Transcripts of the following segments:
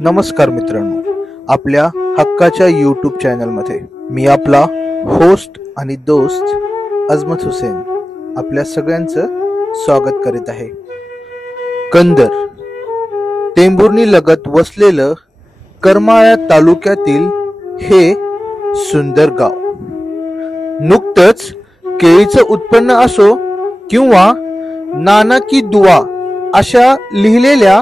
नमस्कार मित्रांनो, आपल्या हक्काच्या यूट्यूब चॅनलमध्ये मी आपला होस्ट आणि दोस्त अजमत हुसेन आपल्या सगळ्यांचं स्वागत करीत आहे. कंदर टेंभुर्णी लगत वसलेलं करमाळा तालुक्यातील हे सुंदर गाव. नुकतंच केळीचं उत्पन्न असो किंवा नाना की दुआ अशा लिहिलेल्या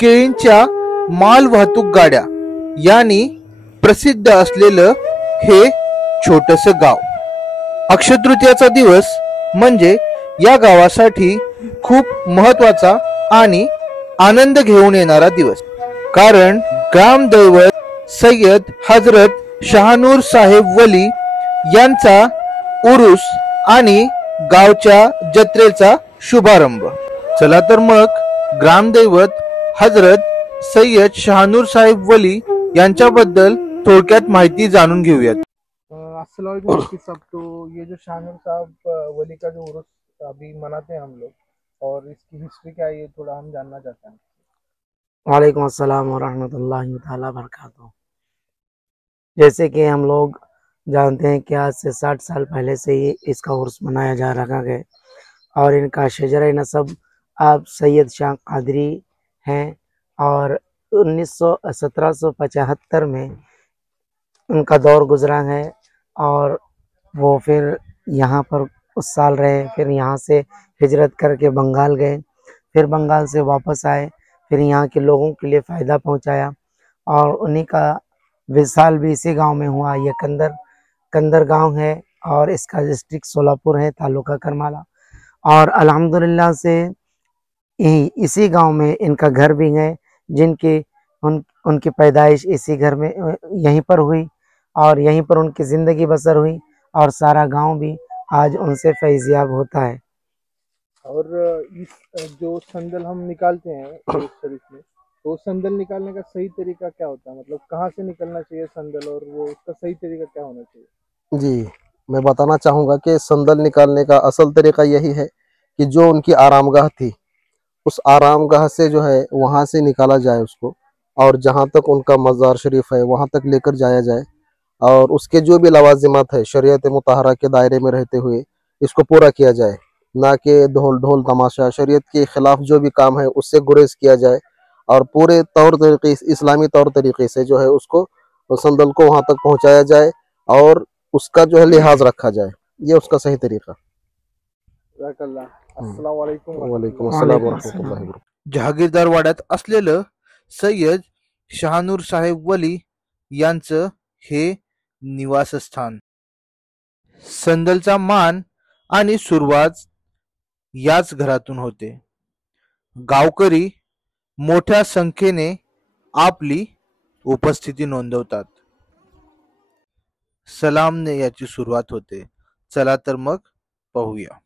केळींच्या माल वाहतूक गाड्या यांनी प्रसिद्ध असलेलं हे छोटस गाव. अक्षयतृतीयाचा दिवस म्हणजे या गावासाठी खूप महत्वाचा आणि आनंद घेऊन येणारा दिवस. कारण ग्रामदैवत सय्यद हजरत शहानूर साहेब वली यांचा उरूस आणि गावच्या जत्रेचा शुभारंभ. चला तर मग ग्रामदैवत हजरत सैयद शहानूर साहिब वली यांच्याबद्दल थोडक्यात माहिती जाणून घेऊयात. अस्सलाम वालेकुम मुफ्ती साहब, तो ये जो शहानूर साहब वली का जो उर्स अभी मनाते हैं हम लोग, और इसकी हिस्ट्री क्या है ये थोड़ा हम जानना चाहते हैं. वालेकुम अस्सलाम व रहमतुल्लाहि तआला बरकातहू. जैसे कि हम लोग जानते हैं कि आज से 60 साल पहले से ही इसका उर्स मनाया जा रहा है और इनका शजर नसब आप सैयद शाह कादरी हैं और 1775 में उनका दौर गुजरा है और वो फिर यहाँ पर उस साल रहे. फिर यहाँ से हिजरत करके बंगाल गए, फिर बंगाल से वापस आए, फिर यहाँ के लोगों के लिए फ़ायदा पहुँचाया और उन्हीं का विसाल भी इसी गांव में हुआ. ये कंदर गांव है और इसका डिस्ट्रिक्ट सोलापुर है, तालुका करमाला. और अल्हम्दुलिल्लाह से इसी गांव में इनका घर भी है, जिनकी उनकी पैदाइश इसी घर में यहीं पर हुई और यहीं पर उनकी ज़िंदगी बसर हुई और सारा गांव भी आज उनसे फैज़याब होता है. और इस जो संदल हम निकालते हैं उस शरीफ में, तो संदल निकालने का सही तरीका क्या होता है? मतलब कहाँ से निकलना चाहिए संदल और वो उसका सही तरीका क्या होना चाहिए? जी, मैं बताना चाहूँगा कि संदल निकालने का असल तरीका यही है कि जो उनकी आरामगाह थी उस आरामगाह से जो है वहाँ से निकाला जाए उसको, और जहाँ तक उनका मज़ार शरीफ है वहाँ तक लेकर जाया जाए और उसके जो भी लवाजिमात है शरीयत मुताहरा के दायरे में रहते हुए इसको पूरा किया जाए, ना कि ढोल तमाशा शरीयत के ख़िलाफ़ जो भी काम है उससे गुरेज किया जाए और पूरे तौर तरीके इस्लामी तौर तरीके से जो है उसको संदल को वहाँ तक पहुँचाया जाए और उसका जो है लिहाज रखा जाए. ये उसका सही तरीका. अस्सलाम वालेकुम. वालेकुम अस्सलाम व रहमतुल्लाहि. जहागीरदार वाड्यात असलेलं सय्यद शहानूर साहेब वली यांचं हे निवासस्थान. संदलचा मान आणि सुरुवात याच घरातून होते. गावकरी मोठ्या संख्येने आपली उपस्थिती नोंदवतात. सलामने याची सुरुवात होते. चला तर मग पाहूया.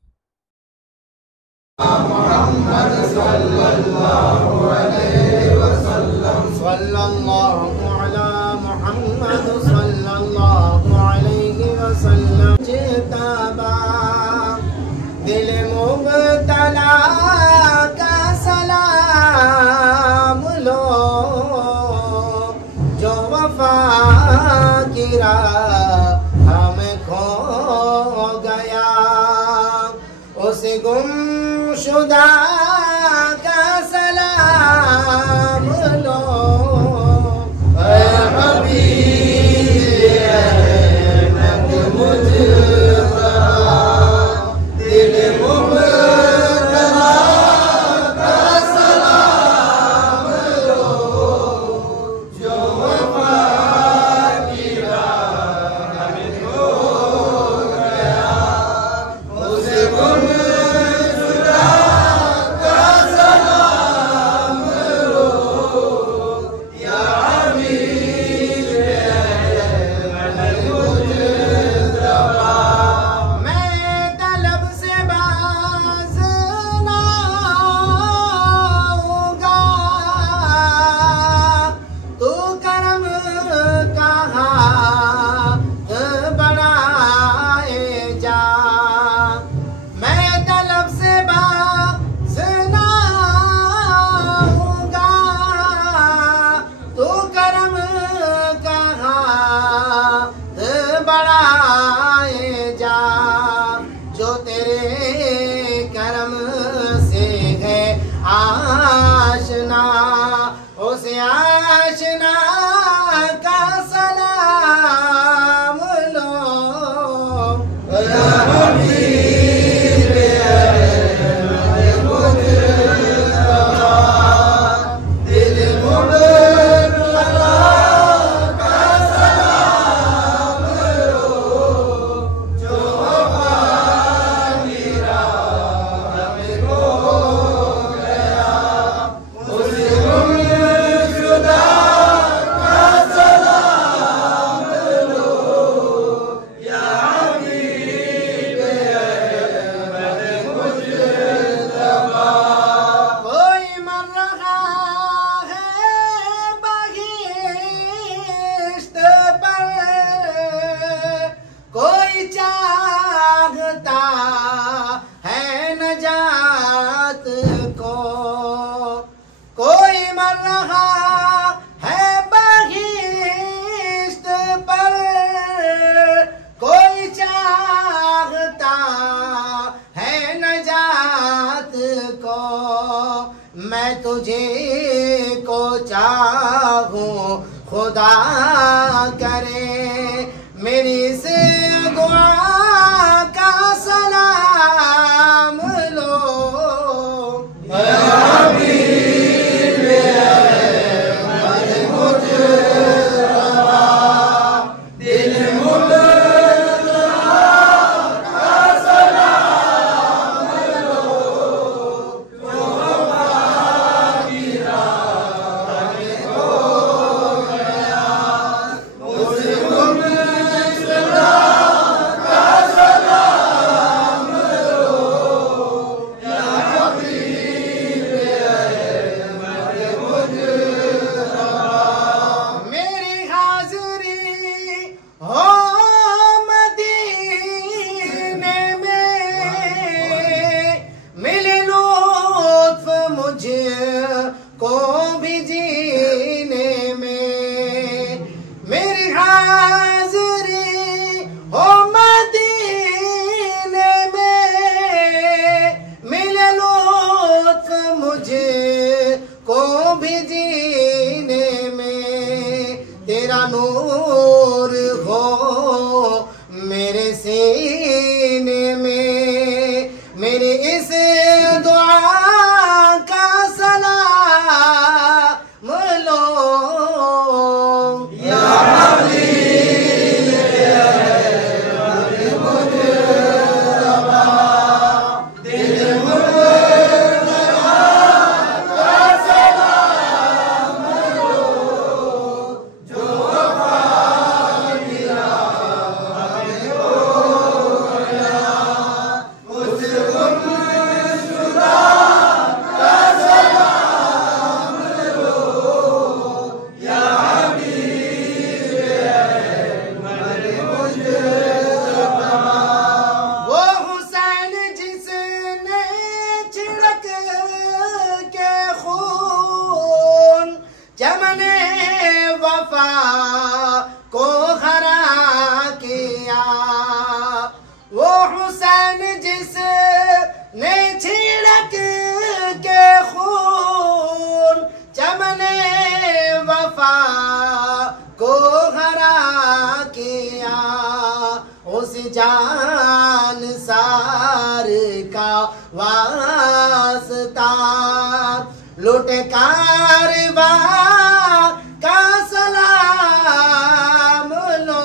मुहम्मद सल्लल्लाहु अलैहि वसल्लम सल्लल्लाहु अला मुहम्मद सल्लल्लाहु अलैहि वसल्लम. जिताबा दिल मुबतला का सलाम लो, जो वफा की राह हमें खो गया, उस गुमशुदा का सलाम लो. ऐ हबीब अहमद मुजतबा दिल मुबतला का सलाम लो, जो वफा की राह हमें खो गया, उस गुमशुदा रहा है बहिश्त पर, कोई चाहता है नजात को, मैं तुझे को चाहूं खुदा करे, मेरी इस दुआ का सलाम लो। को भी जीने में, मेरी हाज़िरी हो मदीने में, मिले लुत्फ़ मुझे को भी जीने में, तेरा नूर हो मेरे सीने में, मेरी इस दुआ का सलाम लो। या हबीब मुझे रबा दिल मुर्तज़ा का सलाम लो, जो वफा गिरा हमें हो गया, उस गुमशुदा का सलाम लो। या हबीब अहमद मुज्तबा, वो हुसैन जिसने छिड़क के खून चमने वफा को हरा किया, वो हुसैन जिसने छिड़क के खून चमने वफा को हरा किया, उस जान सार का वास्ता लुट कारवा का सलाम लो।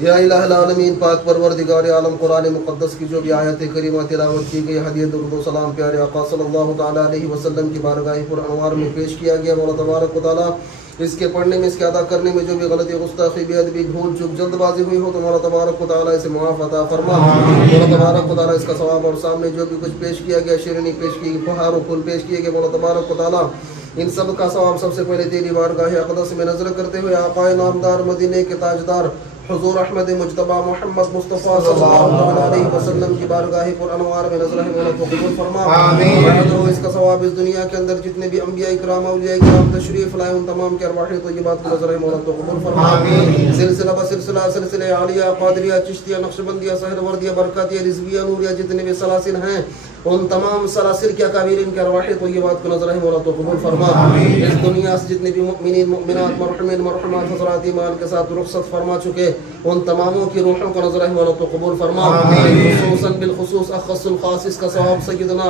या इलाहुल आलमीन पाक परवरदिगार आलम कुरान मुक़द्दस की जो भी आयत करीमा तिलावत की गई हदीयत दुरूद व सलाम प्यारे आका सल्लल्लाहु ताला अलैहि वसल्लम की बारगाह पर अनवार में पेश किया गया। मौला तबारक व तआला इसके पढ़ने में इसके अदा करने में जो भी गलती गुस्ताखी बेअदबी भूल चूक जल्दबाजी हुई हो तो मौला तबारक व तआला इसे मुआफ़ अता फरमा। मौला तबारक व तआला इसका सवाब और सामने जो भी कुछ पेश किया गया शिरनी पेश की फहार और फूल पेश किए गए मौला तबारक व तआला इन सब का सवाब सबसे पहले तेरी बारगाह अक़दस में नजर करते हुए आक़ाए नामदार मदीने के ताजदार हुज़ूर अहमद मुज्तबा मोहम्मद मुस्तफ़ा सल्लल्लाहु अलैहि वसल्लम की बारगाह पर अनवार में नजर है मौला कबूल फरमा। आमीन। इसका सवाब इस दुनिया के अंदर जितने भी अंबिया इकराम औलिया इकराम तशरीफ लाए उन तमाम के अरवाह तय्यबात की नजर है मौला कबूल फरमा। आमीन। सिलसिला बसिलसिला सिलसिले आलिया क़ादरिया चिश्तिया नक्शबंदिया सहरवर्दिया बरकातिया रिज़विया नूरिया जितने भी सलासिल हैं उन तमाम सलासिल के अकाबरीन के अरवाह तय्यबात की नजर है मौला कबूल फरमा। इस दुनिया से जितने भी मुमिनीन मुमिनात मरहुमीन मरहुमात हज़रात ईमान के साथ रुखसत फरमा चुके उन तमामों की रूहों को नजर मौला तो कबूल फरमा। खुसूसन बिलखुसूस अख़स्सुल ख़ासिस का सवाब सय्यदना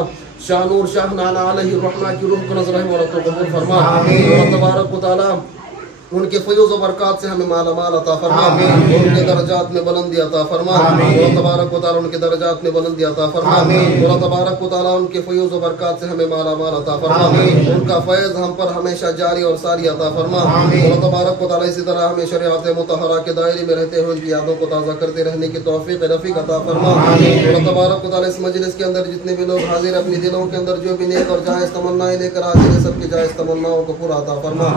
शानूर शाह नाना अलैहि रहमा की रूह को नजर मौला तो कबूल फरमा। मौला तबारक व तआला उनके फयूज़ व बरक़ात से हमें माला माल अता फरमा। उनके दर्जात में बुलंदी अता फरमा। मौला तबारक व तआला उनके दर्जात में बुलंदी अता फरमा। मौला तबारक व तआला उनके फयूज़ व बरक़ात से हमें माला माल अता फरमा। उनका फैज़ हम पर हमेशा जारी और सारी अता फरमा। मौला तबारक व तआला इसी तरह हमें शरीअत मुतहरा के दायरे में रहते हुए उनकी यादों को ताज़ा करते रहने की तौफ़ीक़ रफ़ीक़ अता फरमा। मौला तबारक व तआला इस मजलिस के अंदर जितने भी लोग हाजिर अपने दिलों के अंदर जो भी नेक और जायज़ तमन्नाएं लेकर हाजिर है सबकी जायज़ तमन्नाओं को पूरा अता फरमा।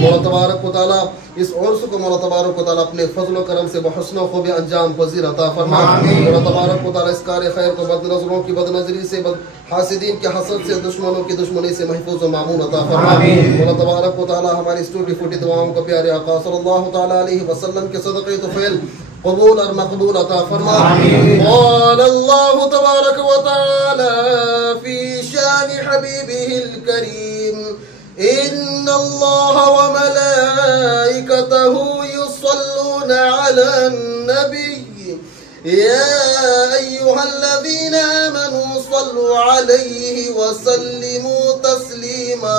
मौला तबारक व ताला इस उर्स को मौला तबारक व तआला अपने फजल व करम से बहस्न खूब अंजाम पजीर अता फरमा। मौला तबारक व तआला इस कार्य खैर को बदनजरों की बदनजरी से, हासिदीन के हसद से, दुश्मनों की दुश्मनी से महफूज व मामून अता फरमा। मौला तबारक व तआला हमारी इस टूटी फूटी दुआओं को प्यारे आका सल्लल्लाहु तआला अलैहि वसल्लम के सदक़े तुफ़ैल कबूल और मकबूल अता फरमा। क़ाल अल्लाहु तबारक व तआला फी शान हबीबिहिल करीम इन्नल्लाह व मलाइकतहु युसल्लूना अलन नबी या अय्युहल्लज़ीना आमनू सल्लु अलैहि व सल्लिमू तस्लीमा।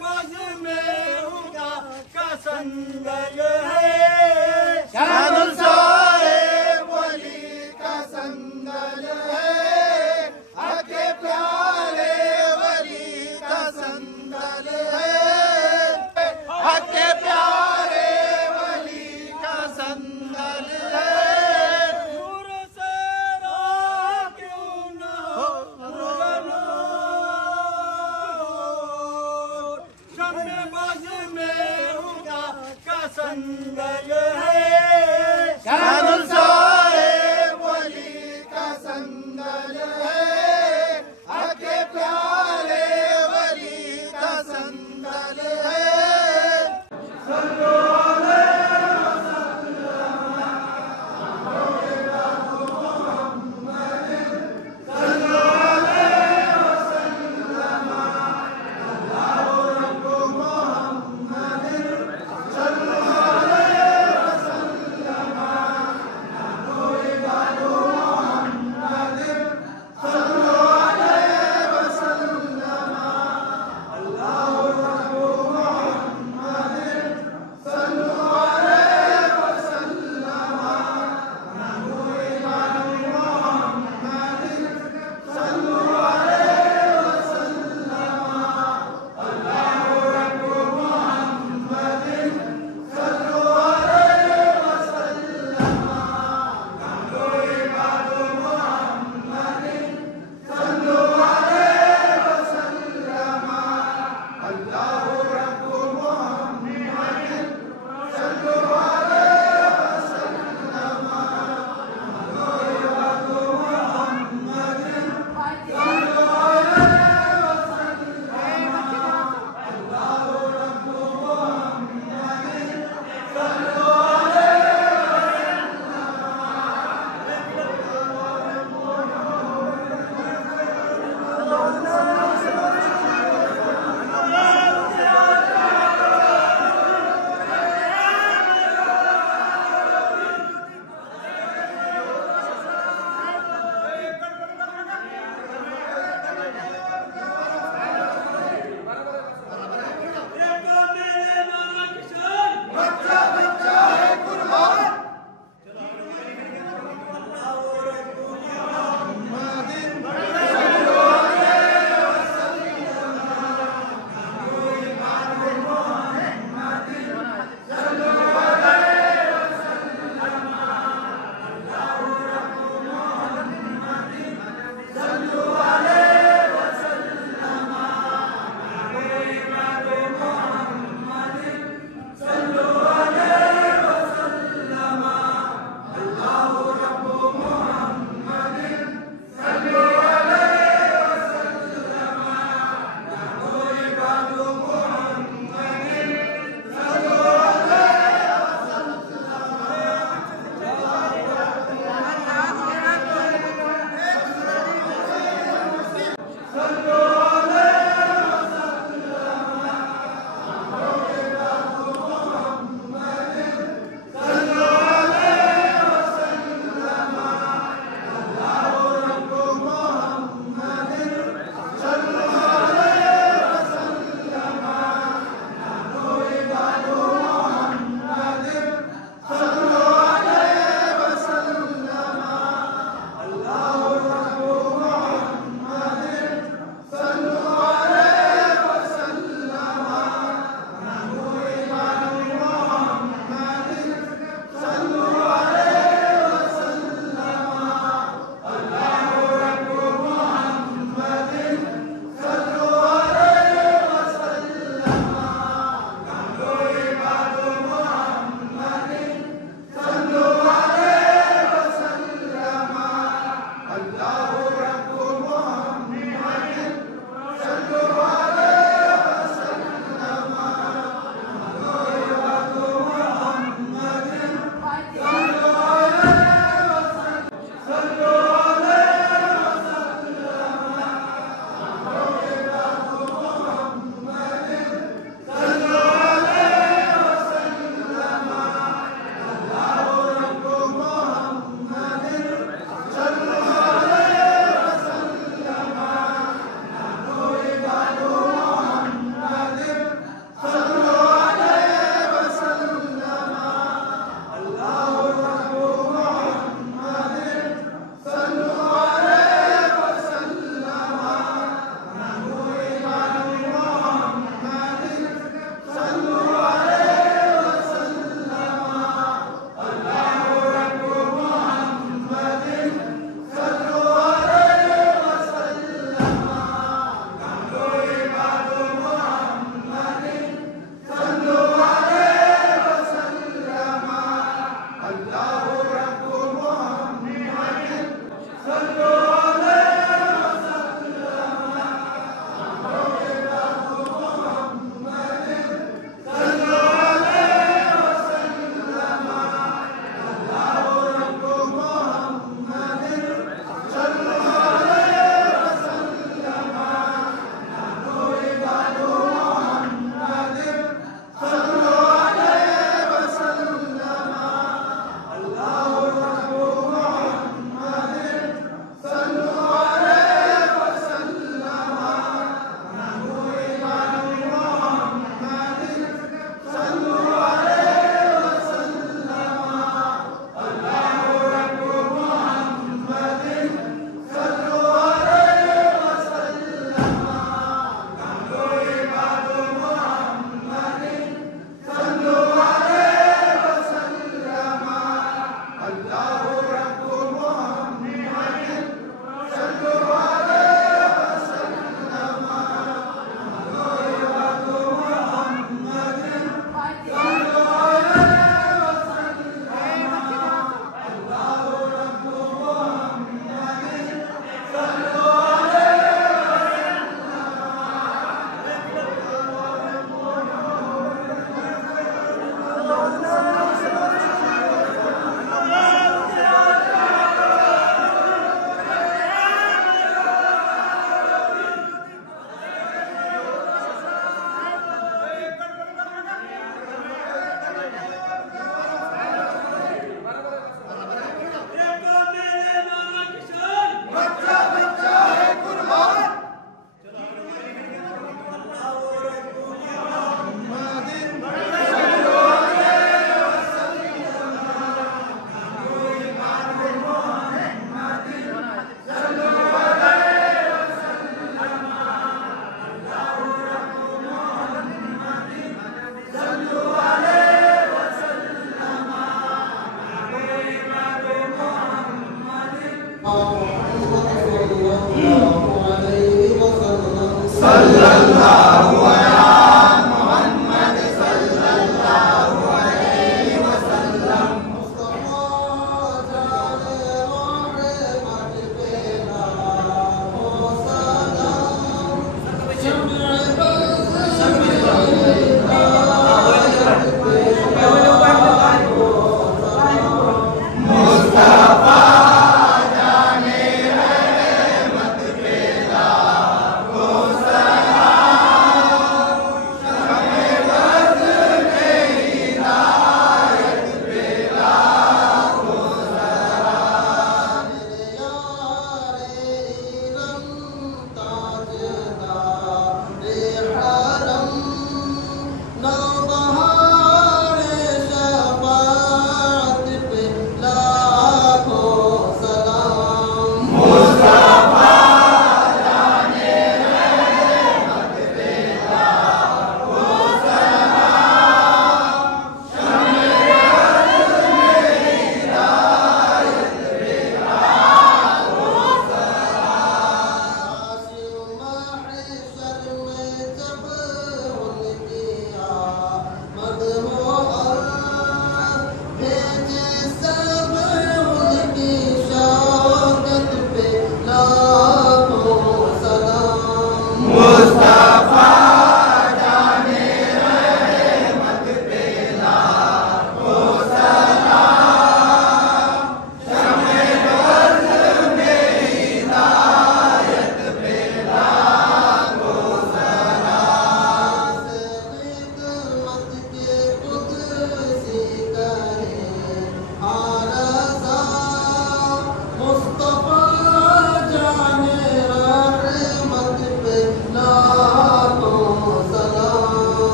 बाज में उनका का संदल है, शानुल साहिब वली का संदल है, आके प्यारे वली का संदल है, आके प्यारे वली का संदल है, नूर से राह क्यों न हो शम्मे बाज में उनका का संदल है, शानुल साहिब वली का संदल है, आके प्यारे वली का संदल है।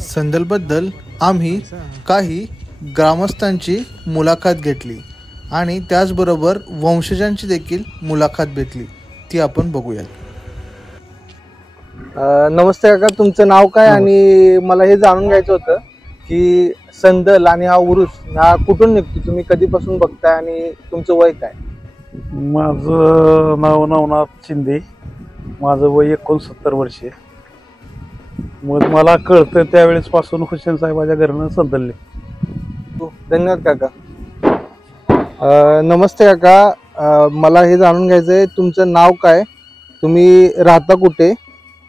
संदलबद्दल आम्ही काही ग्रामस्थांची मुलाखत घेतली आणि त्याचबरोबर वंशजांची देखील मुलाखत भेटली, ती आपण बघूयात. नमस्ते काका, तुमचं नाव काय आणि मला हे जाणून घ्यायचं होतं की संदल आणि हा उरूस हा कुठून निघतो, तुम्ही कधीपासून बघताय आणि तुमचं वय काय? माझं नाव नवनाथ शिंदे, माझं वय 69 वर्षे. मग मला कळतं त्यावेळेस पासून हुसेन साहेबाच्या घरनं संदलले. धन्यवाद काका. नमस्ते काका, मला हे जाणून घ्यायचं आहे तुमचं नाव काय, तुम्ही राहता कुठे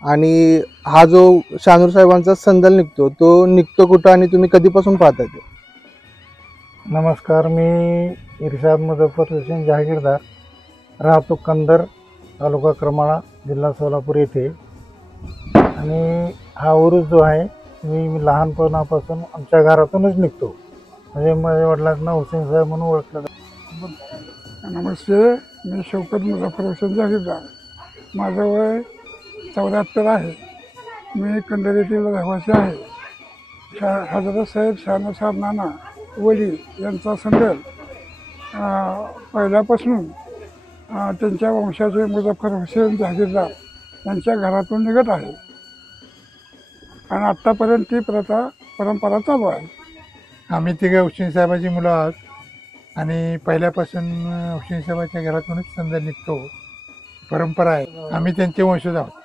आणि हा जो शानूर साहेबांचा संदल निघतो कुठं आणि तुम्ही कधीपासून पाहता ते? नमस्कार, मी इर्शाद मुझफ्फर हुसेन जहागीरदार, राहतो कंदर, तालुका करमाळा, जिल्हा सोलापूर येथे. आणि हा उरूस जो आहे मी लहानपणापासून आमच्या घरातूनच निघतो, म्हणजे माझ्या वडिलांना हुसेन साहेब म्हणून ओळखलं जातं. नमस्ते, मी शौकत मुझफ्फर हुसेन जहागीरदार, माझं वय 74 आहे. मी कंदर येथील रहिवासी आहे. हजरत साहेब शानूर साहेब नाना वडील यांचा संदल पहिल्यापासून त्यांच्या वंशाचे मुझफ्फर हुसेन जहागीरदार यांच्या घरातून निघत आहे आणि आत्तापर्यंत ती परंपरा चालू आहे. आम्ही तिघे हुसेन साहेबाची मुलं आहोत आणि पहिल्यापासून हुसेन साहेबाच्या घरातूनच संदल निघतो, परंपरा आहे. आम्ही त्यांचे वंशज आहोत.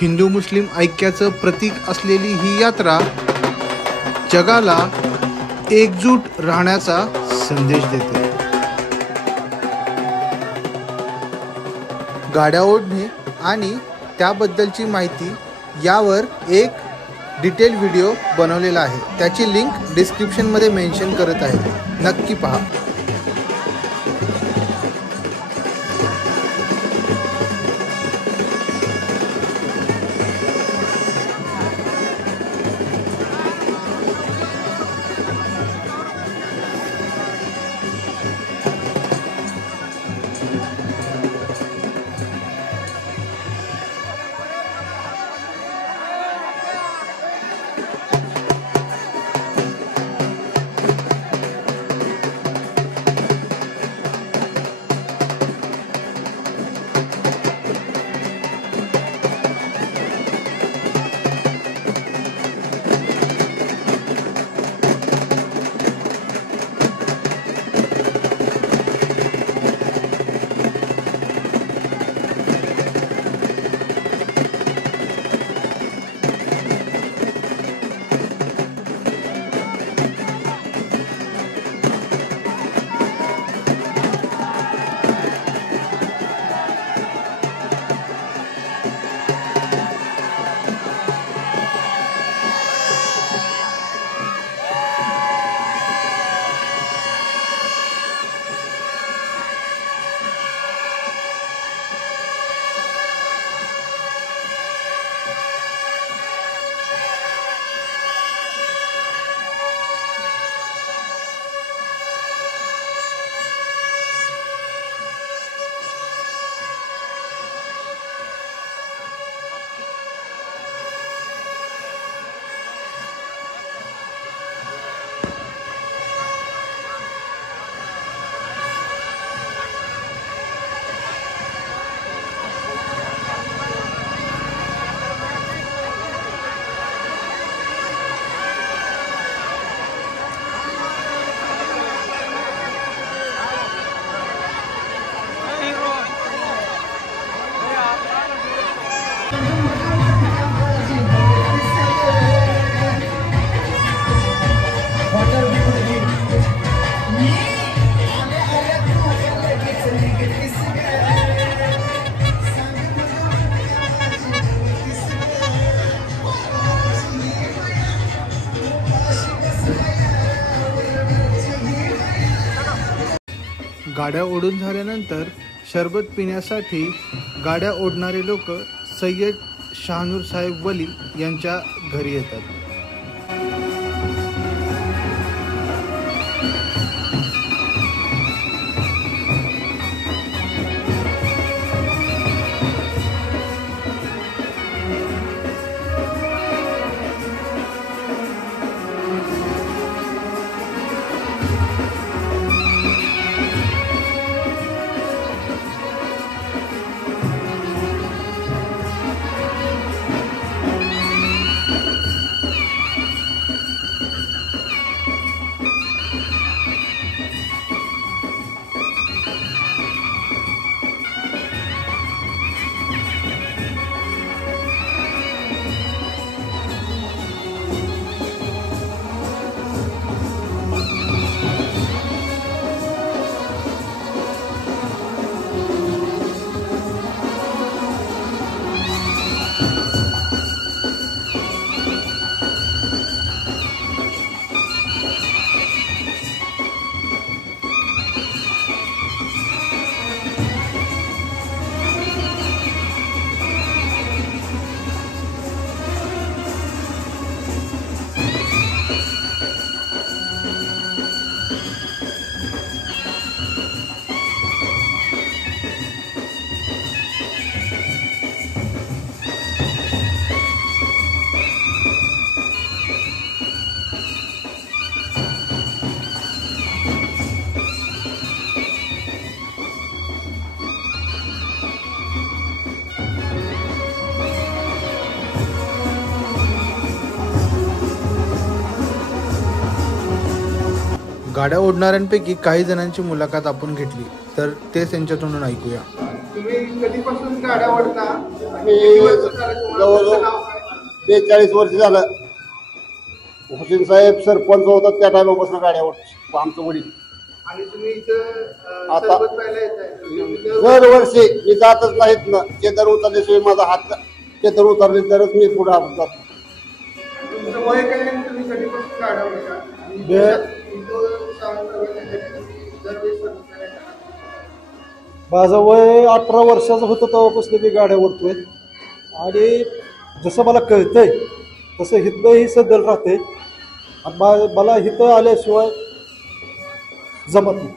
हिंदू मुस्लिम ऐक्याचं प्रतीक असलेली ही यात्रा जगाला एकजूट राहण्याचा संदेश देते. गाड्या ओढणे आणि त्याबद्दलची माहिती यावर एक डिटेल व्हिडिओ बनवलेला आहे, त्याची लिंक डिस्क्रिप्शनमध्ये मेन्शन करत आहे, नक्की पहा. गाड्या ओढून झाल्यानंतर शरबत पिण्यासाठी गाड्या ओढणारे लोक सय्यद शहानूर साहेब वली यांच्या घरी येतात. गाड्या ओढणाऱ्यांपैकी काही जणांची मुलाखत आपण घेतली, तर ते त्यांच्या तोंडून ऐकूया. तुम्ही कधीपासून गाड्या ओढता? जवळजवळ 43 वर्ष झालं. हुसेन साहेब सरपंच होतात त्या टायमापासून गाड्या ओढतो आमचं वडील. आणि तुम्ही इथं आता सरबत प्यायला येताय? दरवर्षी मी जातच नाहीत ना. चेतर उतरल्याशिवाय माझा हात चेतर उतरले तरच मी पुढे जातो. तुमचं वय काय आहे? तुम्ही कधीपासून गाड्या ओढता? माझं वय 18 वर्षाचं होतं तेव्हापासून मी गाड्या ओढतोय. आणि जसं मला कळतंय तसं हिथंही सदल राहते. मला हिथं आल्याशिवाय जमत नाही.